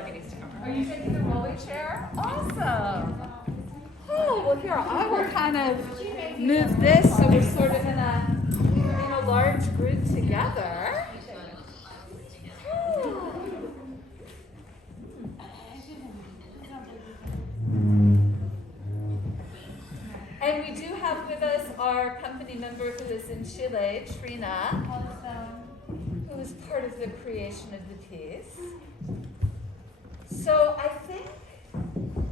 like it needs to come. Are you taking the rolling chair? Awesome. Oh, well here, I will kind of move this so we're sort of in a large group together. And we do have with us our company member who is in Chile, Trina, who is part of the creation of the piece. So I think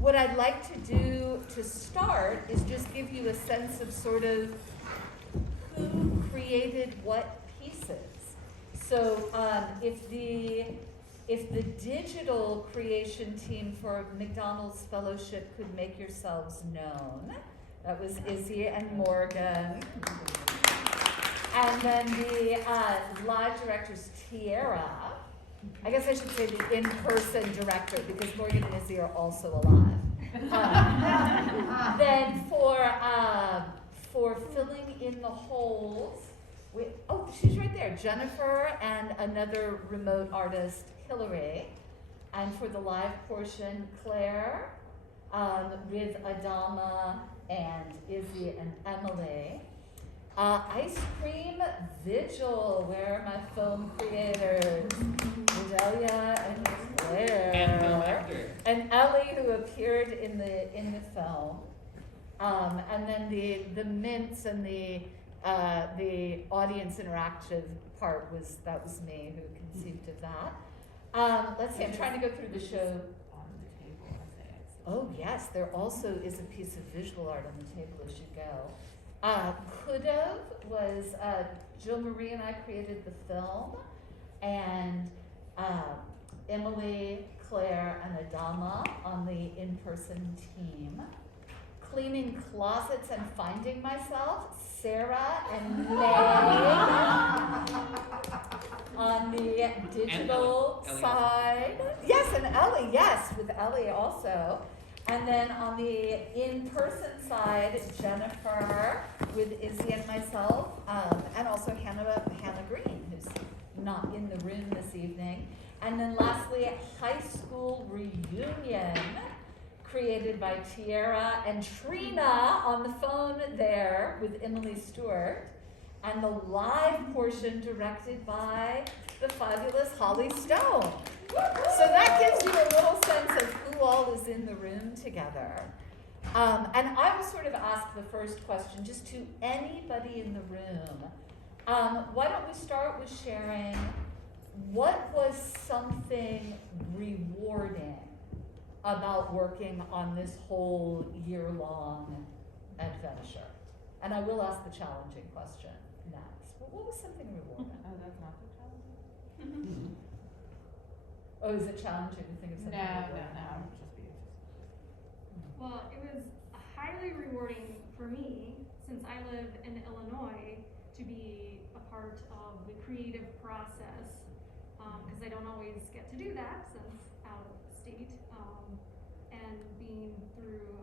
what I'd like to do to start is just give you a sense of sort of who created what pieces. So if the digital creation team for McDonald's Fellowship could make yourselves known, that was Izzy and Morgan. And then the live director's Tierra. I guess I should say the in-person director because Morgan and Izzy are also alive. Then for filling in the holes, she's right there, Jennifer and another remote artist, Hillary. And for the live portion, Claire, with Adama and Izzy and Emily. Ice Cream Vigil, where are my film creators? Delia and Claire. And Ellie, who appeared in the film. And then the mints and the audience interactive part was me who conceived of that. Let's see, I'm trying to go through the show. Oh yes, there also is a piece of visual art on the table as you go. Could've was Jill Marie and I created the film, and Emily, Claire, and Adama on the in-person team. Cleaning Closets and Finding Myself, Sarah and Meg on the digital side. Yes, and Ellie, yes, with Ellie also. And then on the in-person side, Jennifer with Izzy and myself, and also Hannah Green, who's not in the room this evening. And then lastly, High School Reunion, created by Tierra and Trina on the phone there with Emily Stewart. And the live portion directed by the fabulous Holly Stone. So that gives you a little sense of who all is in the room together. And I will sort of ask the first question just to anybody in the room. Why don't we start with sharing what was something rewarding about working on this whole year-long adventure? And I will ask the challenging question next. But what was something rewarding? Oh, that's not the challenge? Oh, is it challenging to think of something rewarding? No. Just be interested. Well, it was highly rewarding for me, since I live in Illinois, to be a part of the creative process, because I don't always get to do that since out of state, and being through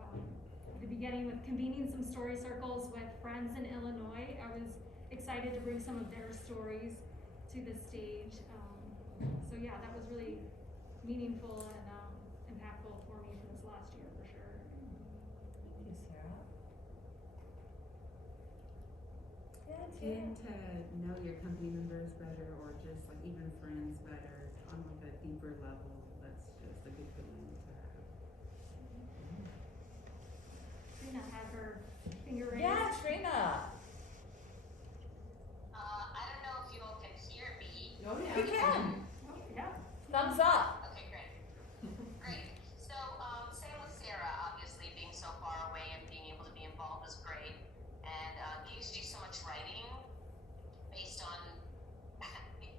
the beginning with convening some story circles with friends in Illinois. I was excited to bring some of their stories to the stage. So yeah, that was really meaningful and impactful for me for this last year, for sure. Thank you, Sarah. Yeah, Getting to know your company members better, or just like even friends better on like a deeper level, that's just a good feeling to have. Trina had her finger raised. Yeah, Trina. I don't know if you all can hear me. Oh, yeah. We can. Oh, yeah. Thumbs up. Okay, great. Great. So, same with Sarah, obviously, being so far away and being able to be involved is great. And getting to do so much writing based on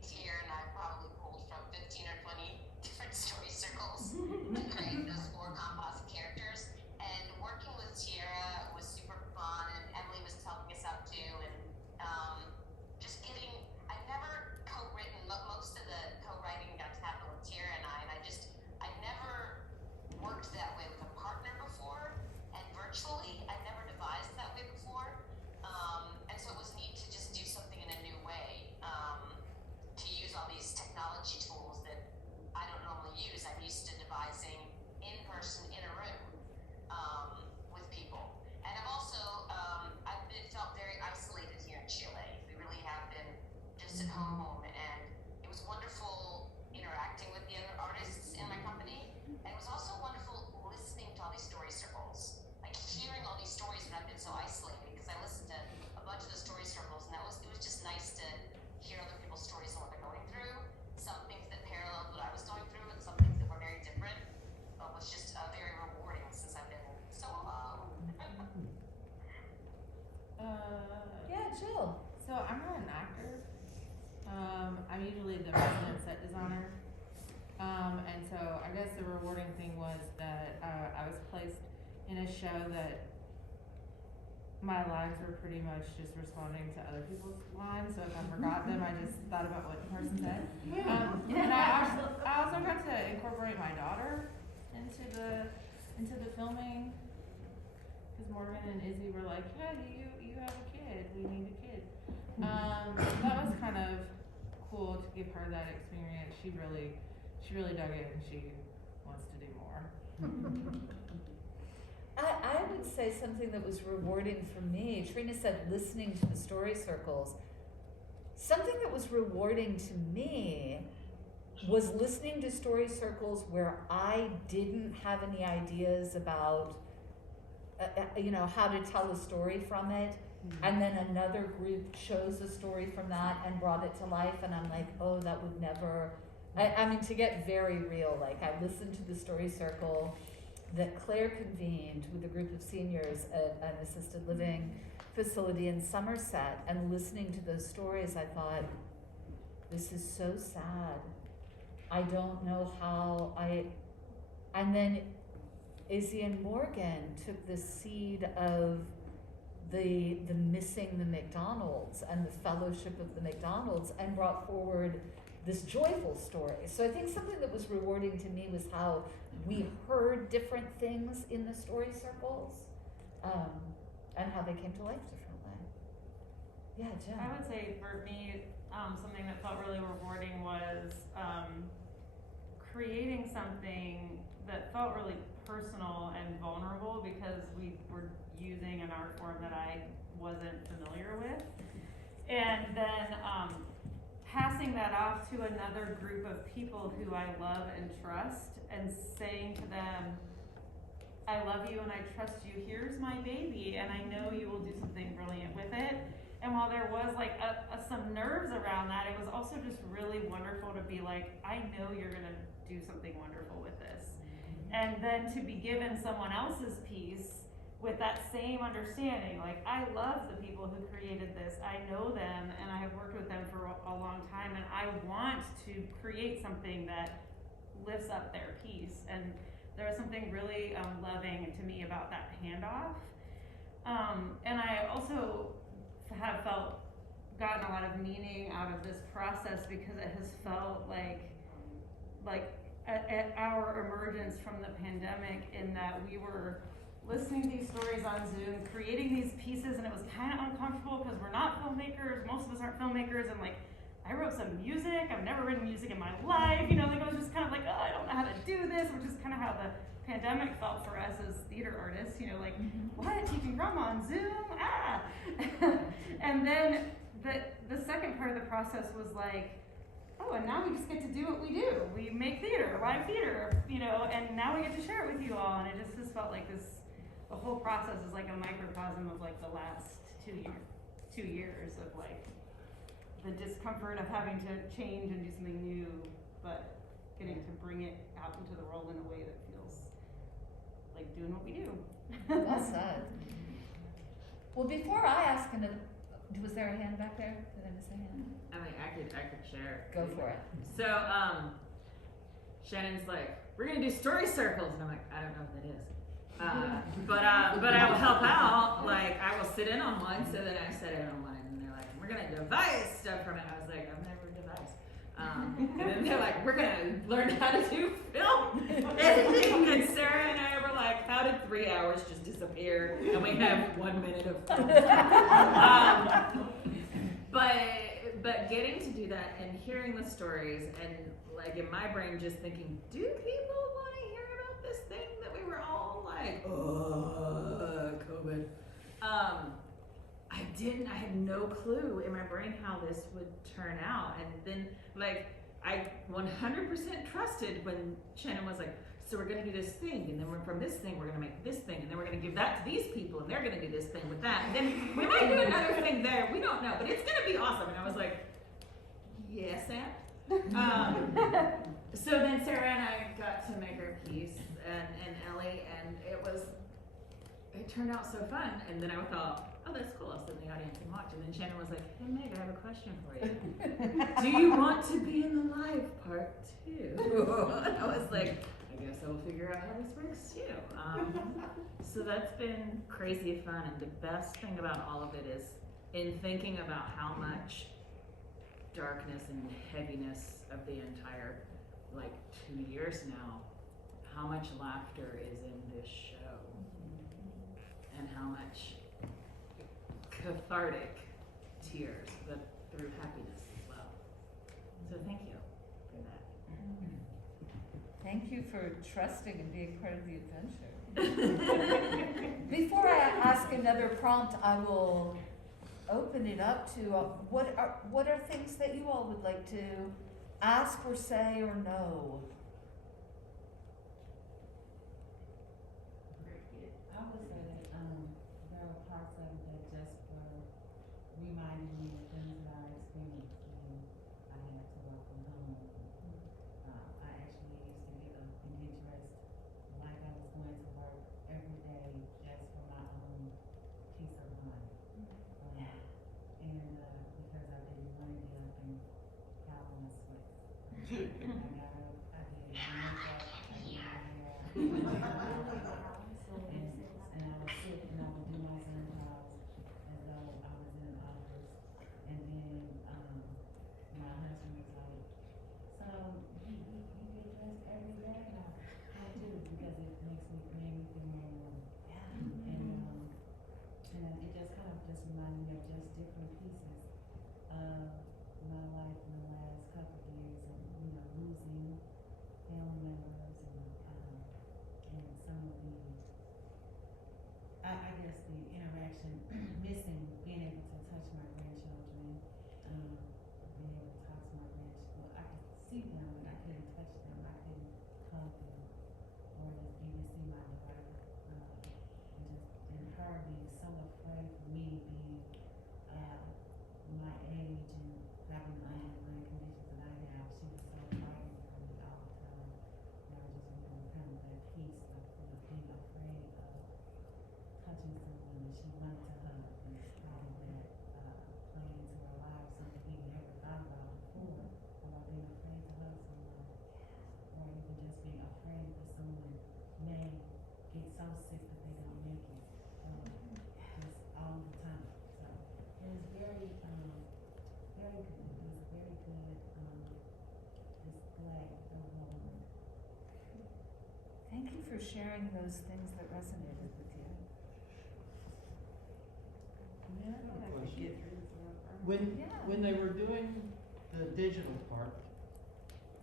Tier and I probably pulled from 15 or 20 different story circles to create those 4 composite characters. And working with Tierra was super fun, and Emily was helping us out just at home, and it was wonderful interacting with the other artists in my company, and it was also wonderful listening to all these story circles, like hearing all these stories when I've been so isolated, because I listened to a bunch of the story circles, and it was just nice to hear other people's stories and what they're going through. Some things that paralleled what I was going through, and some things that were very different, but was just very rewarding since I've been so alone. Yeah, Jill. So I'm not an actor. I'm usually the resident set designer. And so I guess the rewarding thing was that I was placed in a show that my lines were pretty much just responding to other people's lines. So if I forgot them, I just thought about what the person said. And I also got to incorporate my daughter into the filming. Because Morgan and Izzy were like, yeah, you have a kid. We need a kid. That was kind of cool to give her that experience. She really dug it, and she wants to do more. I would say something that was rewarding for me. Trina said listening to the story circles. Something that was rewarding to me was listening to story circles where I didn't have any ideas about, how to tell a story from it. And then another group chose a story from that and brought it to life, and I'm like, oh, that would never. I mean, to get very real, like I listened to the story circle that Claire convened with a group of seniors at an assisted living facility in Somerset, and listening to those stories, I thought, this is so sad. I don't know how and then Izzy and Morgan took the seed of the missing the McDonald's and the fellowship of the McDonald's and brought forward this joyful story. So I think something that was rewarding to me was how we heard different things in the story circles, and how they came to life differently. Yeah, Jen. I would say for me, something that felt really rewarding was creating something that felt really personal and vulnerable, because we were using an art form that I wasn't familiar with. And then passing that off to another group of people who I love and trust, and saying to them, I love you and I trust you, here's my baby, and I know you will do something brilliant with it. And while there was like some nerves around that, it was also just really wonderful to be like, I know you're gonna do something wonderful with this. And then to be given someone else's piece with that same understanding, like, I love the people who created this, I know them, and I have worked with them for a long time, and I want to create something that lifts up their piece. And there was something really loving to me about that handoff. And I also have gotten a lot of meaning out of this process, because it has felt like at our emergence from the pandemic, in that we were listening to these stories on Zoom, creating these pieces, and it was kind of uncomfortable because we're not filmmakers, most of us aren't filmmakers, and like, I wrote some music, I've never written music in my life, like I was just kind of like, oh, I don't know how to do this, which is kind of how the pandemic felt for us as theater artists, like, what, you can drum on Zoom, ah! And then the second part of the process was like, oh, and now we just get to do what we do. We make theater, live theater, and now we get to share it with you all. And it just felt like the whole process is like a microcosm of like the last 2 years of like the discomfort of having to change and do something new, but getting to bring it out into the world in a way that feels like doing what we do. Well said. Well, before I ask another, was there a hand back there? Did I miss a hand? I mean, I could share. Go for it. So, Shannon's like, we're gonna do story circles, and I'm like, I don't know what that is. But I will help out. Like, I will sit in on one. So then I sat in on one, and they're like, we're gonna devise stuff from it. I was like, I've never devised. And then they're like, we're gonna learn how to do film editing. And Sarah and I were like, how did 3 hours just disappear? And we have 1 minute of film. But getting to do that and hearing the stories, and like in my brain just thinking, do people want to hear about this thing that we were all like, oh, COVID? I I had no clue in my brain how this would turn out. And then, like, I 100% trusted when Shannon was like, so we're gonna do this thing, and then from this thing, we're gonna make this thing, and then we're gonna give that to these people, and they're gonna do this thing with that. And then we might do another thing there, we don't know, but it's gonna be awesome. And I was like, yes, Sam. So then Sarah and I got to make our piece, and Ellie, and it turned out so fun. And then I thought, oh, that's cool, I'll sit in the audience and watch. And then Shannon was like, hey Meg, I have a question for you. Do you want to be in the live part too? And I was like, I guess I will figure out how this works too. So that's been crazy fun, and the best thing about all of it is in thinking about how much darkness and heaviness of the entire 2 years now, how much laughter is in this show, and how much cathartic tears, but through happiness as well. So thank you for that. Thank you for trusting and being part of the adventure. Before I ask another prompt, I will open it up to what are things that you all would like to ask or say or know? I would say that there are parts of it that just were reminding me of things that I experienced when I had to work from home. I actually used to get an interest, like I was going to work every day just for my own peace of mind. And because I didn't want to get up and pile on my sweat. I got up, I did makeup, I did my hair. And I would sit and I would do my Zoom calls as though I was in an office. And then my husband was like, so you get dressed every day? And I do, because it made me feel more normal. And it just kind of just reminded me of just different pieces of my life in the last couple of years, and losing family members, and some of the I guess the interaction, missing being able to touch my grandchildren, being able to talk to my grandchildren. Well, I could see them, but I couldn't touch them. I couldn't hug them, or just even see my daughter, and her being so afraid for me, being my age and having the underlying conditions that I have. She was so frightened for me all the time. And I just remember kind of that piece of being afraid of touching someone that she wanted to hug, and how that played into her life, something we never thought about before, about being afraid to hug someone, or even just being afraid that someone may get so sick that they don't make it, just all the time. So it was very good. It was a very good display of woman. Thank you for sharing those things that resonated with you. When they were doing the digital part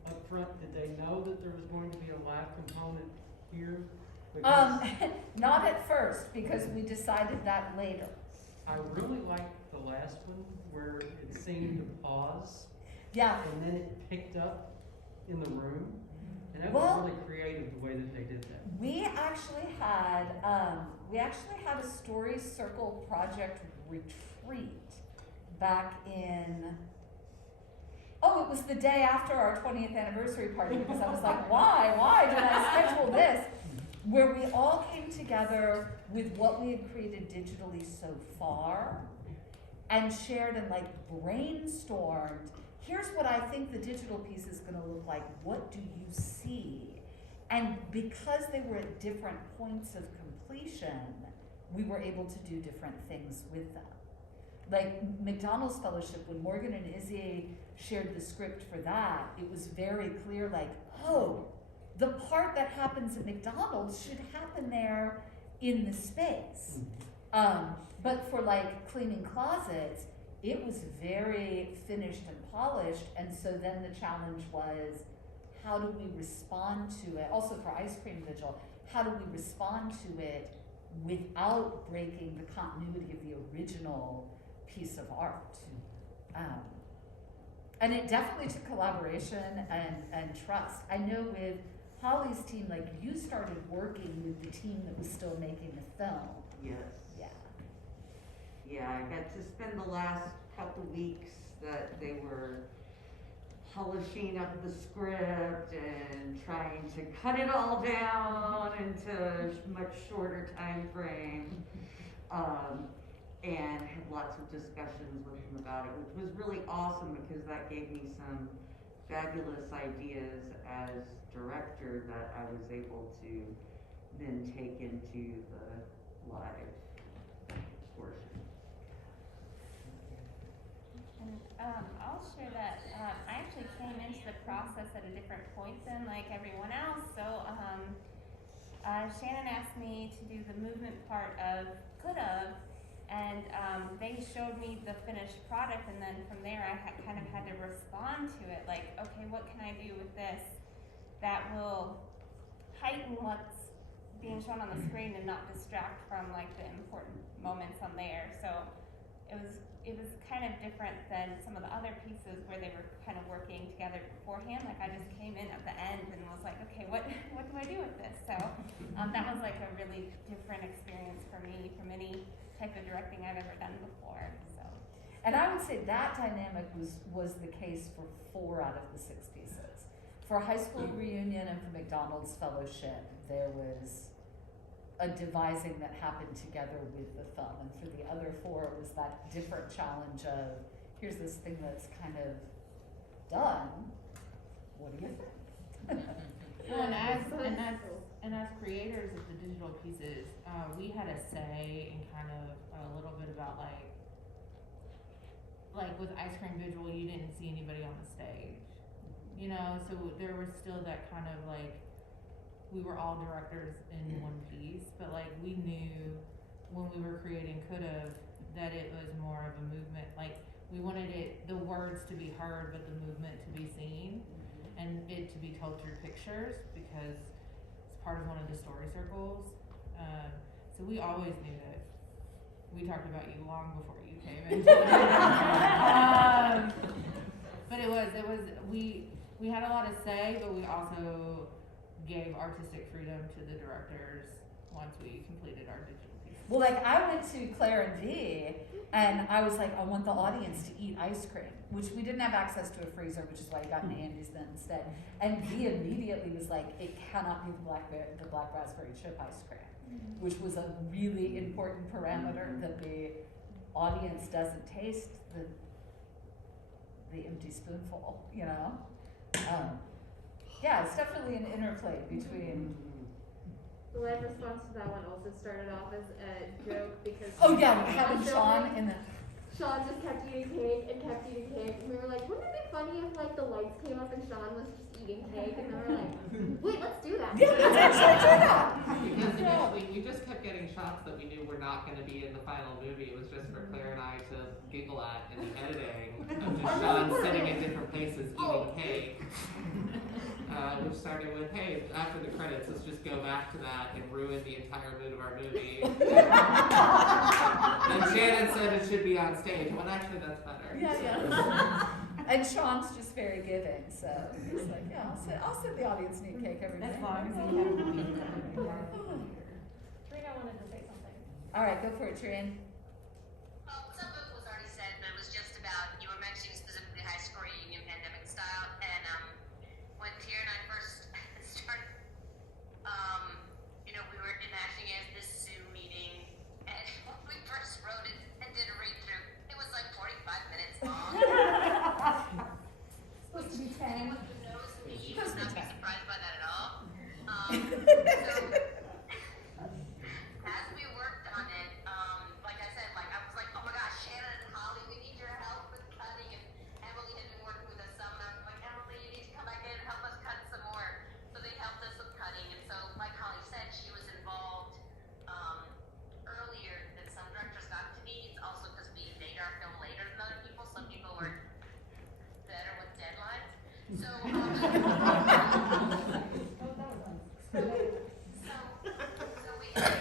up front, did they know that there was going to be a live component here? Because Not at first, because we decided that later. I really liked the last one where it seemed to pause Yeah. and then it picked up in the room, and that Well, was really creative the way that they did that. We actually had a Story Circle project retreat back in, it was the day after our 20th anniversary party, because I was like, why did I schedule this? Where we all came together with what we had created digitally so far, and shared and brainstormed, here's what I think the digital piece is gonna look like, what do you see? And because they were at different points of completion, we were able to do different things with them. Like McDonald's Fellowship, when Morgan and Izzy shared the script for that, it was very clear, the part that happens at McDonald's should happen there in the space. But for cleaning closets, it was very finished and polished, and so then the challenge was, how do we respond to it? Also for Ice Cream Vigil, how do we respond to it without breaking the continuity of the original piece of art. And it definitely took collaboration and trust. I know with Holly's team, like you started working with the team that was still making the film. Yes. Yeah. Yeah, I got to spend the last couple weeks that they were polishing up the script and trying to cut it all down into a much shorter time frame. And had lots of discussions with them about it, which was really awesome because that gave me some fabulous ideas as director that I was able to then take into the live portion. And I'll share that I actually came into the process at a different point than like everyone else. So Shannon asked me to do the movement part of Could've, and they showed me the finished product, and then from there I kind of had to respond to it, like, okay, what can I do with this that will heighten what's being shown on the screen and not distract from like the important moments on there. So it was kind of different than some of the other pieces where they were kind of working together beforehand. Like I just came in at the end and was like, okay, what do I do with this? So that was like a really different experience for me from any type of directing I've ever done before. So. And I would say that dynamic was the case for 4 out of the 6 pieces. For High School Reunion and for McDonald's Fellowship, there was a devising that happened together with the film, and for the other 4 it was that different challenge of here's this thing that's kind of done, what do you think? Well, and as creators of the digital pieces, we had a say in kind of a little bit about like with Ice Cream Visual, you didn't see anybody on the stage, you know, so there was still that kind of like, we were all directors in one piece, but like we knew when we were creating Could've that it was more of a movement, like we wanted the words to be heard but the movement to be seen, and it to be told through pictures because it's part of one of the story circles. So we always knew that. We talked about you long before you came in. But it was we had a lot of say, but we also gave artistic freedom to the directors once we completed our digital pieces. Well, like I went to Claire and V, and I was like, I want the audience to eat ice cream, which we didn't have access to a freezer, which is why I got an Andy's then instead. And V immediately was like, it cannot be the black raspberry chip ice cream, which was a really important parameter that the audience doesn't taste the empty spoonful, you know. Yeah, it's definitely an interplay between. The live response to that one also started off as a joke because. Oh yeah, having Sean in the. Sean just kept eating cake and kept eating cake, and we were like, wouldn't it be funny if like the lights came up and Sean was just eating cake, and then we were like, wait, let's do that. Yeah, let's actually do that. Because we just kept getting shots that we knew were not going to be in the final movie. It was just for Claire and I to giggle at in the editing of just Sean sitting in different places eating cake. Which started with, hey, after the credits, let's just go back to that and ruin the entire mood of our movie. And Shannon said it should be on stage. Well, actually, that's better. Yeah. And Sean's just very giving, so he's like, yeah, I'll sit the audience and eat cake every day. As long as you have Trina wanted to say something. All right, go for it, Trian. Some of it was already said, but it was just about, you were mentioning specifically high school reunion pandemic style, and when Tier and I first started, we were imagining it as this Zoom meeting, and when we first wrote it and did a read through, it was like 45 minutes long. Supposed to be 10. Anyone who knows me would not be surprised by that at all. So, as we worked on it, like I said, like I was like, oh my gosh, Shannon and Holly, we need your help with cutting, and Emily had been working with us some, and I was like, Emily, you need to come back in and help us cut some more. So they helped us with cutting, and so like Holly said, she was involved earlier than some directors got to be. It's also because we made our film later than other people. Some people were better with deadlines. So, so we had,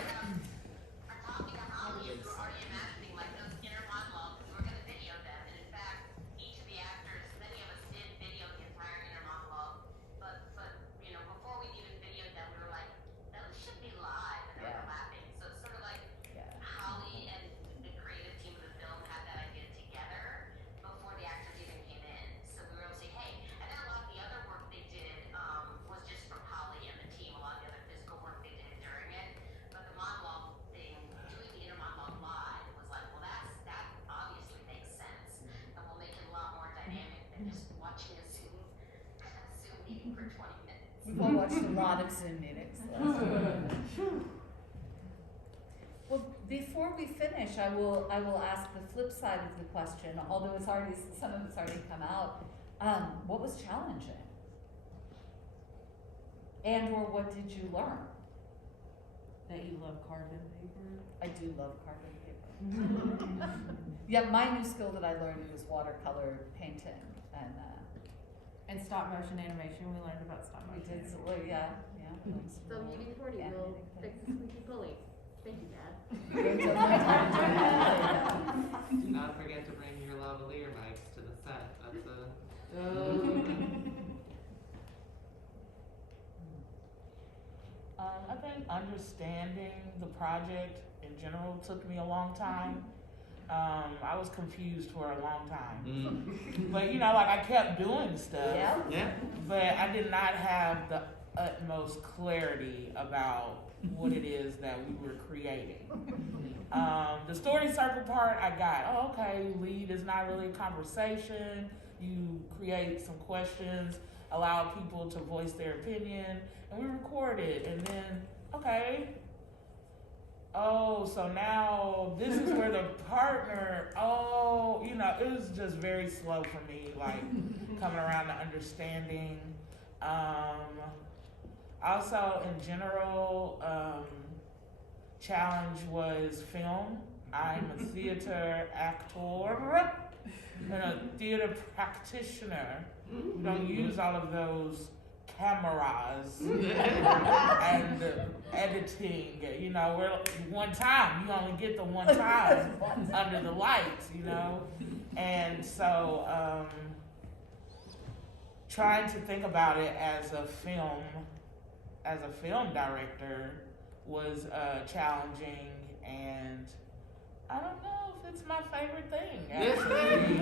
for 20 minutes. We've all watched a lot of Zoom meetings. Well, before we finish, I will ask the flip side of the question, although it's already, some of it's already come out. What was challenging? And or what did you learn? That you love carbon paper. I do love carbon paper. Yeah, my new skill that I learned was watercolor painting, And stop motion animation. We learned about stop we motion. did, well, yeah. So meeting 40 will fix the squeaky pulley. Thank you, Dad. Do not forget to bring your lavalier knives to the set. That's I think understanding the project in general took me a long time. I was confused for a long time. But like I kept doing stuff. Yeah. But I did not have the utmost clarity about what it is that we were creating. The story circle part, I got, okay, you lead is not really a conversation. You create some questions, allow people to voice their opinion, and we record it. And then, okay, so now this is where the partner, it was just very slow for me, like coming around to understanding. Also, in general, challenge was film. I'm a theater actor and a theater practitioner. We don't use all of those cameras and editing. We're one time. You only get the one time under the lights. And so trying to think about it as a film director was challenging, and I don't know if it's my favorite thing, actually.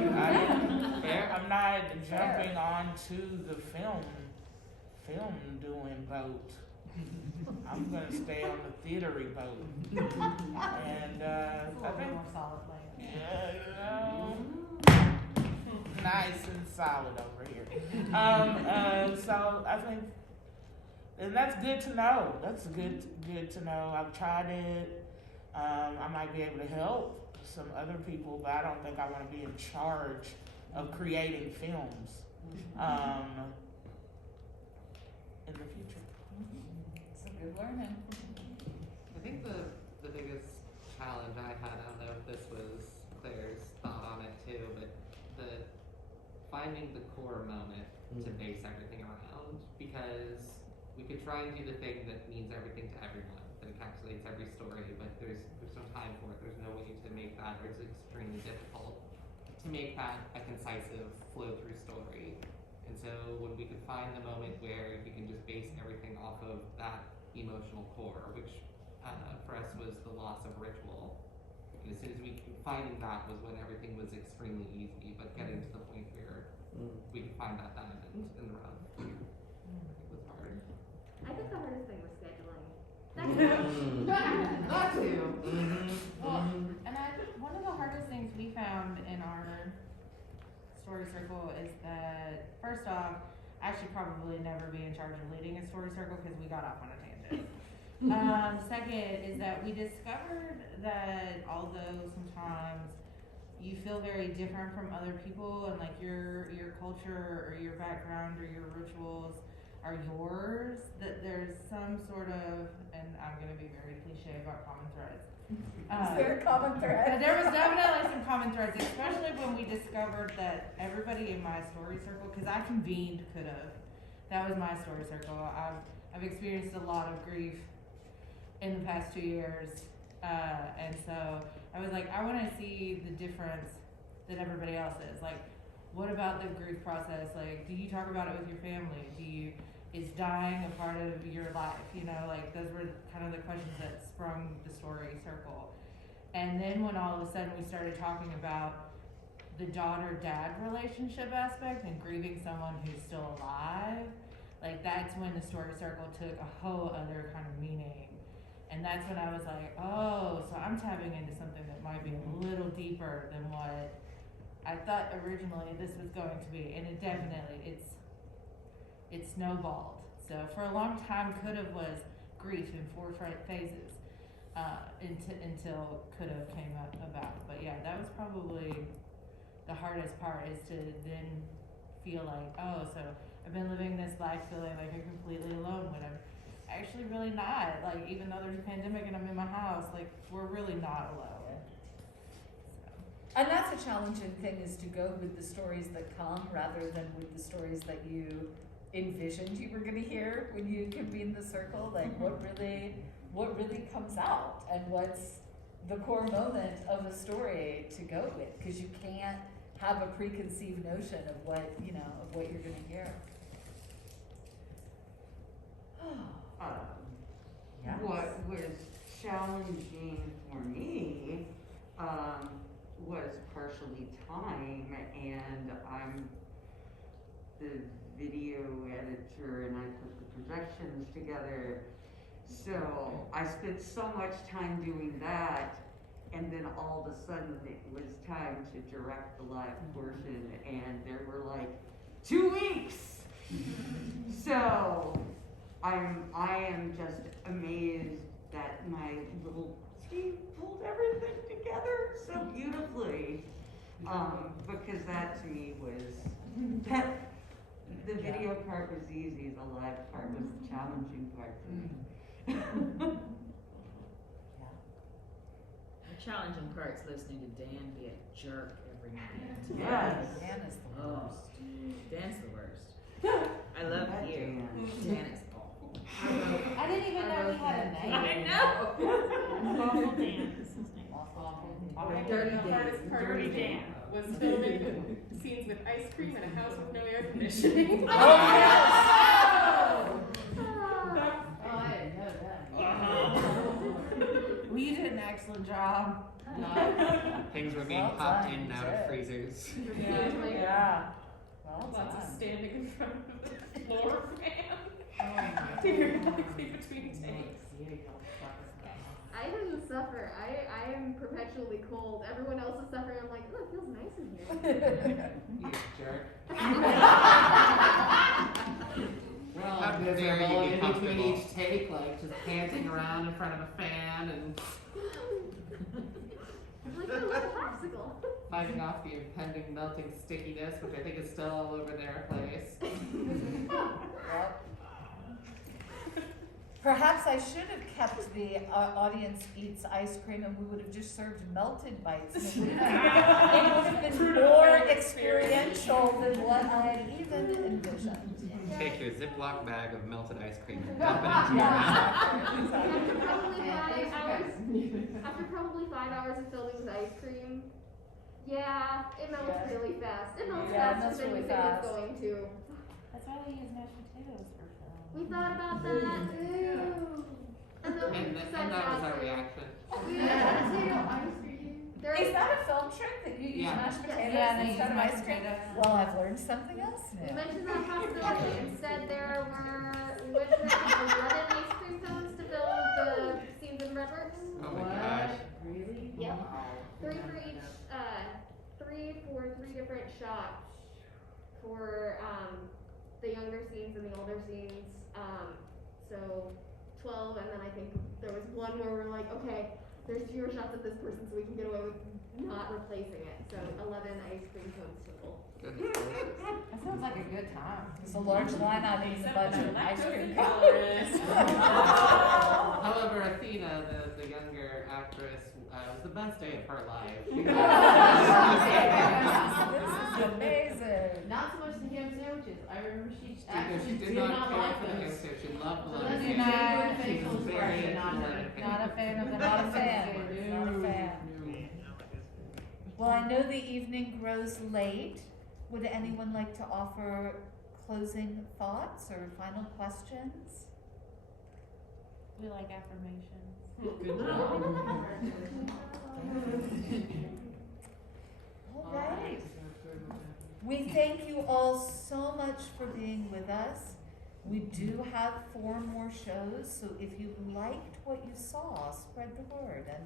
I'm not jumping onto the film doing boat. I'm gonna stay on the theatery boat. And I think more solid land. Yeah, nice and solid over here. So I think, and that's good to know. That's good to know. I've tried it. I might be able to help some other people, but I don't think I want to be in charge of creating films in the future. It's a good learning. I think the biggest challenge I had, I don't know if this was Claire's thought on it too, but finding the core moment to base everything around, because we could try and do the thing that means everything to everyone, that encapsulates every story, but there's no time for it. There's no way to make that, or it's extremely difficult to make that a concisive flow-through story. And so when we could find the moment where you can just base everything off of that emotional core, which for us was the loss of ritual. And as soon as finding that was when everything was extremely easy, but getting to the point where we could find that diamond in the rough, it was hard. I think the hardest thing was scheduling. Not to. Well, and one of the hardest things we found in our story circle is that, first off, I should probably never be in charge of leading a story circle because we got off on a tangent. Second is that we discovered that although sometimes you feel very different from other people, and like your culture or your background or your rituals are yours, that there's some sort of, and I'm gonna be very cliche about common threads. Is there a common But thread? there was definitely some common threads, especially when we discovered that everybody in my story circle, because I convened that was my story circle. I've experienced a lot of grief in the past 2 years, and so I was like, I want to see the difference that everybody else is. Like, what about the grief process? Like, do you talk about it with your family? Is dying a part of your life? Like those were kind of the questions that sprung the story circle. And then when all of a sudden we started talking about the daughter-dad relationship aspect and grieving someone who's still alive, like that's when the story circle took a whole other kind of meaning. And that's when I was like, oh, so I'm tapping into something that might be a little deeper than what I thought originally this was going to be. And it definitely, it snowballed. So for a long time, could've was grief in 4 phases, until could've came about. But yeah, that was probably the hardest part, is to then feel like, oh, so I've been living this life feeling like I'm completely alone when I'm actually really not. Like, even though there's a pandemic and I'm in my house, like, we're really not alone. And that's a challenging thing, is to go with the stories that come rather than with the stories that you envisioned you were gonna hear when you convene the circle. Like, what really comes out, and what's the core moment of a story to go with, because you can't have a preconceived notion of what you're gonna hear. Yes. What was challenging for me was partially time, and I'm the video editor and I put the projections together. So I spent so much time doing that, and then all of a sudden it was time to direct the live portion, and there were like 2 weeks. So I am just amazed that my little team pulled everything together so beautifully. Because that to me was the video part was easy, the live part was the challenging part for me. The challenging part's listening to Dan be a jerk every night. Yes. Dan is the Oh, worst. Dan's the worst. I love That you. Dan. Dan is awful. I didn't even know he had a name. I know. Awful Dan is his name. The hardest part Dirty Dan. was filming scenes with ice cream in a house with no air conditioning. I didn't know that. Well, you did an excellent job. Things were being Well popped done, in and out you of did. freezers. Yeah. Well Lots of done. standing in front of the floor fan. Oh, Figuring between takes. I didn't suffer. I am perpetually cold. Everyone else is suffering. I'm like, oh, it feels nice in here. You jerk. How How dare dare you you be in between comfortable? each take, like just panting around in front of a fan and I'm like, oh, look, a popsicle. fighting off the impending melting stickiness, which I think is still all over their place. Yep. Perhaps I should have kept the audience eats ice cream, and we would have just served melted bites. And it would have been more experiential than what I even envisioned. Take your Ziploc bag of melted ice cream and dump it into your mouth. After probably 5 hours of filming with ice cream, yeah, it melts Yeah. really fast. It melts Yeah, it faster melts than really you think fast. it's going to. That's why they use mashed potatoes for film. We thought about that too. And then we And decided that was not our to. reaction. Is that a film trick that you use Yeah. mashed potatoes Yeah, they use instead of mashed ice cream? potatoes. Well, I've learned something else We now. mentioned that possibility. Instead, we went to 11 ice cream cones to film the scenes in Redworks. Oh my gosh. Really? Yep. Wow. 3 for each, 3 for 3 different shots for the younger scenes and the older scenes. So 12, and then I think there was one where we're like, okay, there's fewer shots of this person, so we can get away with not replacing it. So 11 ice cream cones total. Goodness gracious. That sounds like a good time. It's a large line item in the budget, ice cream. However, Athena, the younger actress, was the best day of her life. This is amazing. Not so much the ham sandwiches. I remember she She actually did not care for the answer. She loved the So lemon let's cake. do not- good She facial was very expression, into not lemon her. cake. Not a fan of the, not a fan, not a fan. Well, I know the evening grows late. Would anyone like to offer closing thoughts or final questions? We like affirmations. All right. We thank you all so much for being with us. We do have 4 more shows, so if you liked what you saw, spread the word and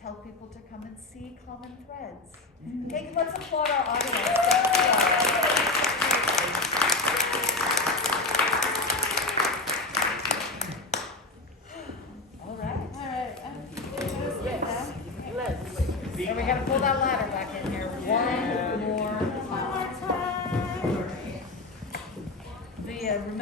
tell people to come and see Common Threads. Okay, let's applaud our audience. Thank you all. via remote